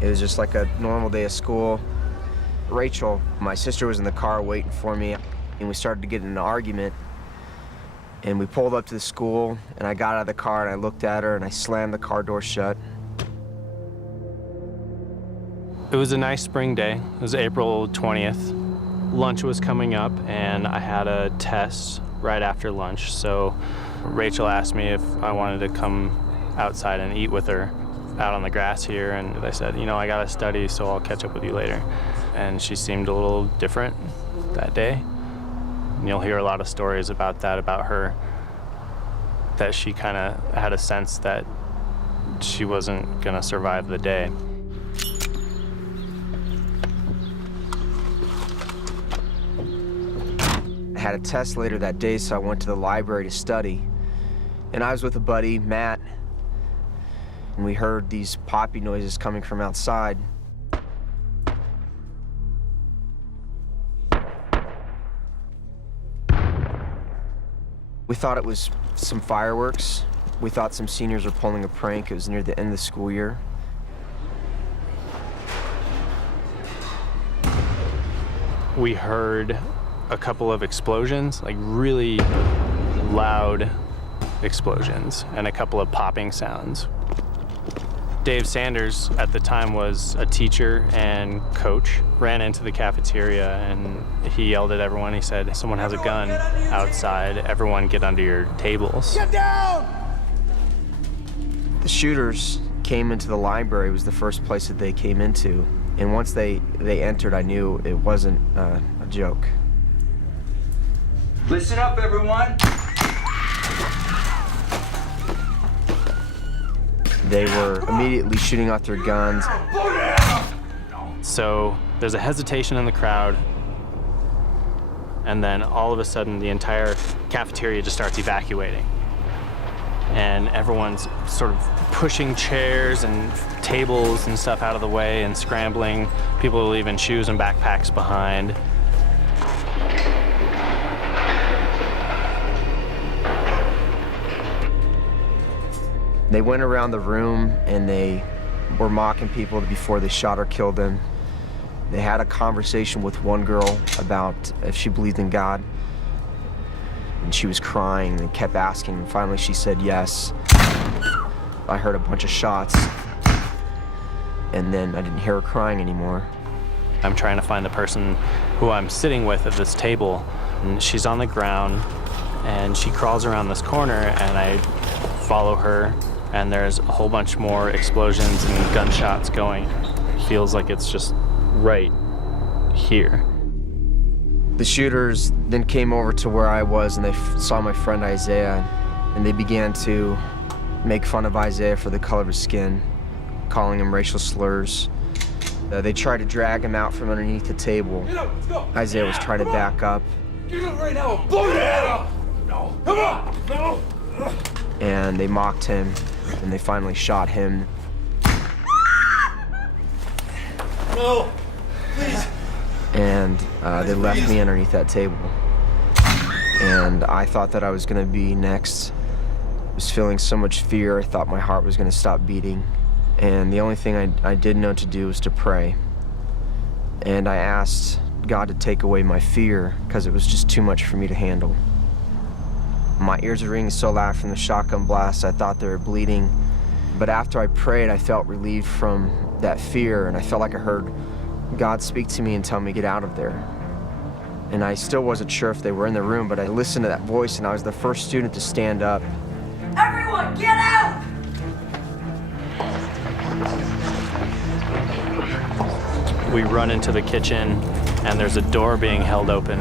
It was just like a normal day of school. Rachel, my sister, was in the car waiting for me, and we started to get in an argument. And we pulled up to the school, and I got out of the car, and I looked at her, and I slammed the car door shut. It was a nice spring day. It was April 20th. Lunch was coming up, and I had a test right after lunch, so Rachel asked me if I wanted to come outside and eat with her out on the grass here, and I said, you know, I gotta study, so I'll catch up with you later. And she seemed a little different that day. And you'll hear a lot of stories about that, about her, that she kind of had a sense that she wasn't gonna survive the day. I had a test later that day, so I went to the library to study. And I was with a buddy, Matt, and we heard these poppy noises coming from outside. We thought it was some fireworks. We thought some seniors were pulling a prank. It was near the end of the school year. We heard a couple of explosions, like really loud explosions, and a couple of popping sounds. Dave Sanders, at the time, was a teacher and coach, ran into the cafeteria, and he yelled at everyone. He said, someone has a gun outside. Everyone get under your tables. Get down! The shooters came into the library. It was the first place that they came into. And once they entered, I knew it wasn't a joke. Listen up, everyone. They were immediately shooting off their guns. So there's a hesitation in the crowd, and then all of a sudden the entire cafeteria just starts evacuating. And everyone's sort of pushing chairs and tables and stuff out of the way and scrambling. People are leaving shoes and backpacks behind. They went around the room and they were mocking people before they shot or killed them. They had a conversation with one girl about if she believed in God. And she was crying and kept asking, and finally she said yes. I heard a bunch of shots, and then I didn't hear her crying anymore. I'm trying to find the person who I'm sitting with at this table, and she's on the ground, and she crawls around this corner, and I follow her, and there's a whole bunch more explosions and gunshots going. It feels like it's just right here. The shooters then came over to where I was, and they saw my friend Isaiah, and they began to make fun of Isaiah for the color of his skin, calling him racial slurs. They tried to drag him out from underneath the table. Get up, let's go. Isaiah was trying to back up. Get up right now. Blow your head off. No. Come on. No. And they mocked him, and they finally shot him. No. Please. And they left me underneath that table. And I thought that I was gonna be next. I was feeling so much fear, I thought my heart was gonna stop beating. And the only thing I did know to do was to pray. And I asked God to take away my fear, because it was just too much for me to handle. My ears were ringing so loud from the shotgun blast, I thought they were bleeding. But after I prayed, I felt relieved from that fear, and I felt like I heard God speak to me and tell me, get out of there. And I still wasn't sure if they were in the room, but I listened to that voice, and I was the first student to stand up. Everyone, get out! We run into the kitchen, and there's a door being held open.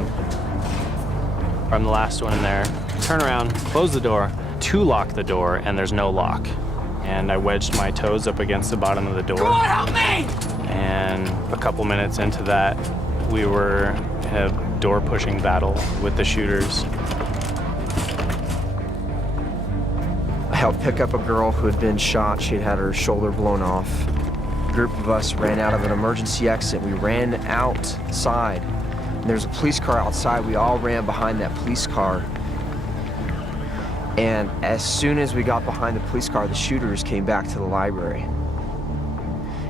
I'm the last one in there. Turn around, close the door, to lock the door, and there's no lock. And I wedged my toes up against the bottom of the door. Come on, help me! And a couple minutes into that, we were in a door-pushing battle with the shooters. I helped pick up a girl who had been shot. She had had her shoulder blown off. A group of us ran out of an emergency exit. We ran outside. And there was a police car outside. We all ran behind that police car. And as soon as we got behind the police car, the shooters came back to the library.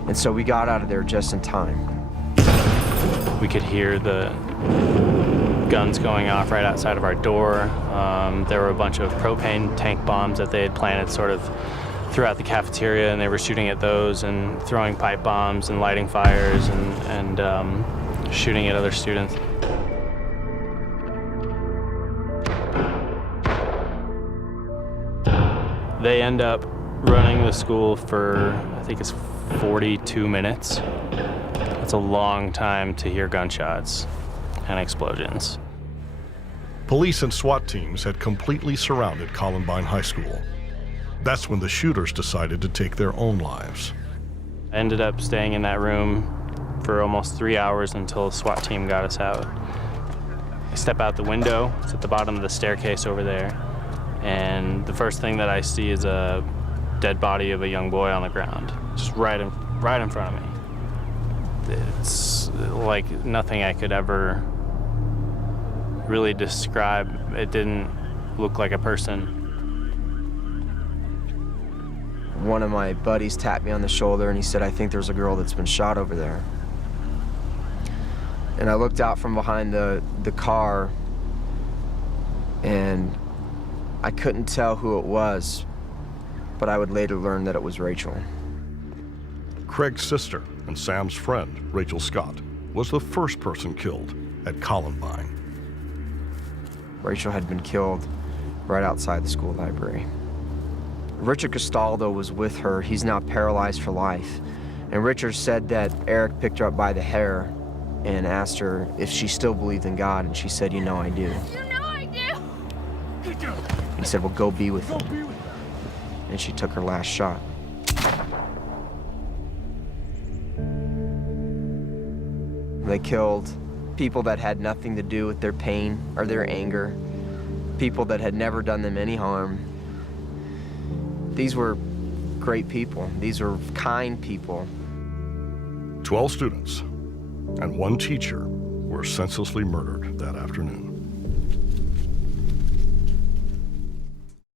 And so we got out of there just in time. We could hear the guns going off right outside of our door. There were a bunch of propane tank bombs that they had planted sort of throughout the cafeteria, and they were shooting at those and throwing pipe bombs and lighting fires and shooting at other students. They end up running the school for, I think it's 42 minutes. That's a long time to hear gunshots and explosions. Police and SWAT teams had completely surrounded Columbine High School. That's when the shooters decided to take their own lives. I ended up staying in that room for almost 3 hours until a SWAT team got us out. I step out the window, it's at the bottom of the staircase over there, and the first thing that I see is a dead body of a young boy on the ground, just right in front of me. It's like nothing I could ever really describe. It didn't look like a person. One of my buddies tapped me on the shoulder and he said, "I think there's a girl that's been shot over there." And I looked out from behind the car and I couldn't tell who it was, but I would later learn that it was Rachel. Craig's sister and Sam's friend, Rachel Scott, was the first person killed at Columbine. Rachel had been killed right outside the school library. Richard Castaldo was with her. He's now paralyzed for life. And Richard said that Eric picked her up by the hair and asked her if she still believed in God, and she said, "You know I do." You know I do. He said, "Well, go be with him." And she took her last shot. They killed people that had nothing to do with their pain or their anger, people that had never done them any harm. These were great people. These were kind people. 12 students and 1 teacher were senselessly murdered that afternoon.